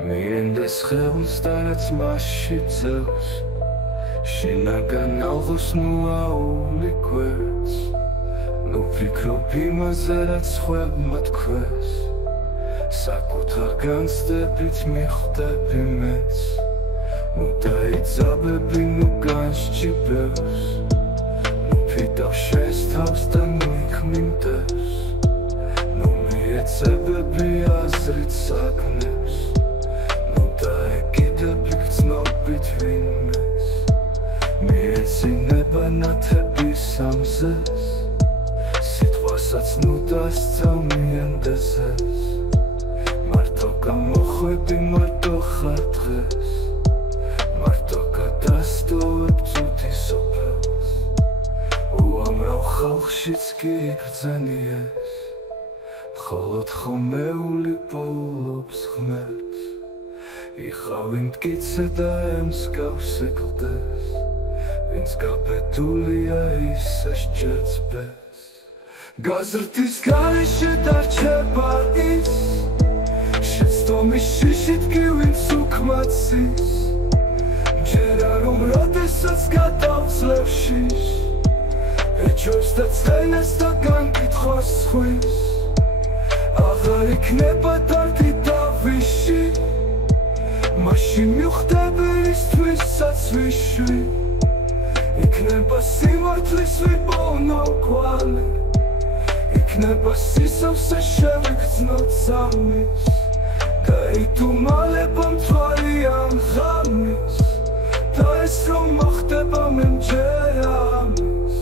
მიენდეს ხელს და რაც მასში ძევს, შინაგან ალღოს ნუაული კვეთს. ნუ ფიქრობ იმაზე, რაც სხვებმა თქვეს, საკუთარ განცდებით მიხვდები მეც. ნუ დაიძაბები, ნუ განსჯიბებს, ნუ ფიდავ შენს თავს და ნუ იქმნიმდეს. ნუ მიეცებები აზრით საგნებს, ნუ დაეკიდები გრძნობით ვინმეს. მიეცინება ნათების ამზეს, სიტყვასაც ნუ დასწავ მიენდესეს. მარტო გამოხვედი, მარტო ხარ დღეს, მარტო გადასტოვებ წუთი სოფელს. უამრავ ხალხშიც კი იგრძენიეს, მხოლოდ ხომეული პოულობს ღმერთს. იხავი მტკიცე და ემსგავსე კლდეს, ვინც გაბედულია ისე სჯერწბეს. გაზრდის გარეშე დარჩება ის, შეცდომის შიშით კი ვინც უკმაცის. ჯერა რომ როდესაც გადავძლევ შიშს, ეჩვევს და ცხენეს და განკითხვას სხვის. აღარ იქნება დარდი და ვიში, მაშინ მივხვდები რისთვისაც ვიშვი. იქნება სიმართლის ვიპოვნო კვალი, იქნება სისავსე შევიგრძნო წამის. გაითუმალება მთვარი ამ ღამის, და ეს რომ მოხდება მე მჯერ ამის.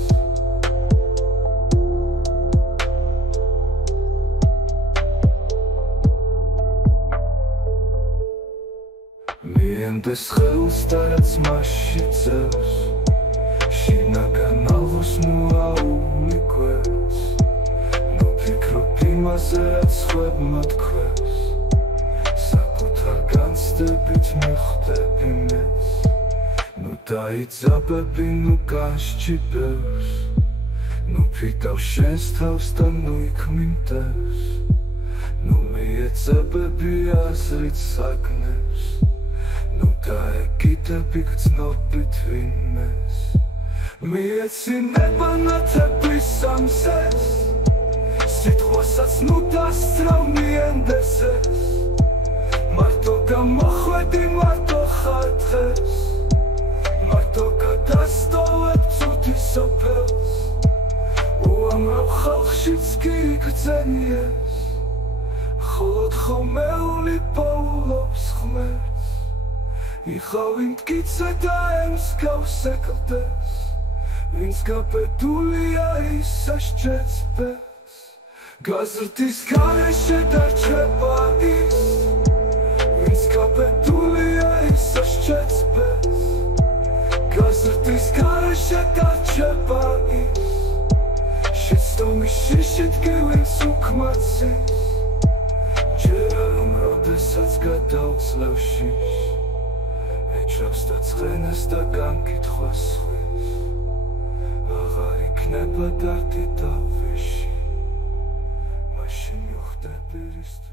მიენდეს ხელს და რაც მასში ძევს, შინაგან ალღოს ნუაული კვეთს. ნუ ფიქრობ იმაზე, რაც სხვებმა თქვეს, საკუთარ განცდებით მიხვდები მეც. ნუ დაიძაბები, ნუ განსჯიბებს, ნუ ფიდავ შენს თავს და ნუ იქმნიმდეს. ნუ მიეცებები აზრით საგნებს, ნუ დაეკიდები გრძნობით ვინმეს. მიეცინება ნათების ამზეს, სიტყვასაც ნუ დასწრავ მიენდესეს. მარტო გამოხვედი, მარტო ხარ დღეს, მარტო გადასტოვებ წუთი სოფელს. უამრავ ხალხშიც კი იგრძენიეს, მხოლოდ ხომეული პოულობს ღმერთს. იხავი მტკიცე და ემსგავსე კლდეს, ვინც გაბედულია ისე სჯერწბეს. გაზრდის გარეშე დარჩება ის, ვინც გაბედულია ისე სჯერწბეს. გაზრდის გარეშე დარჩება ის, შეცდომის შიშით კი ვინც უკმაცის. ჯერა რომ როდესაც გადავძლევ შიშს, ეჩვევს და ცხენეს და განკითხვას სხვის. აღარ იქნება დარდი და ვიში, მაშინ მივხვდები რისთვისაც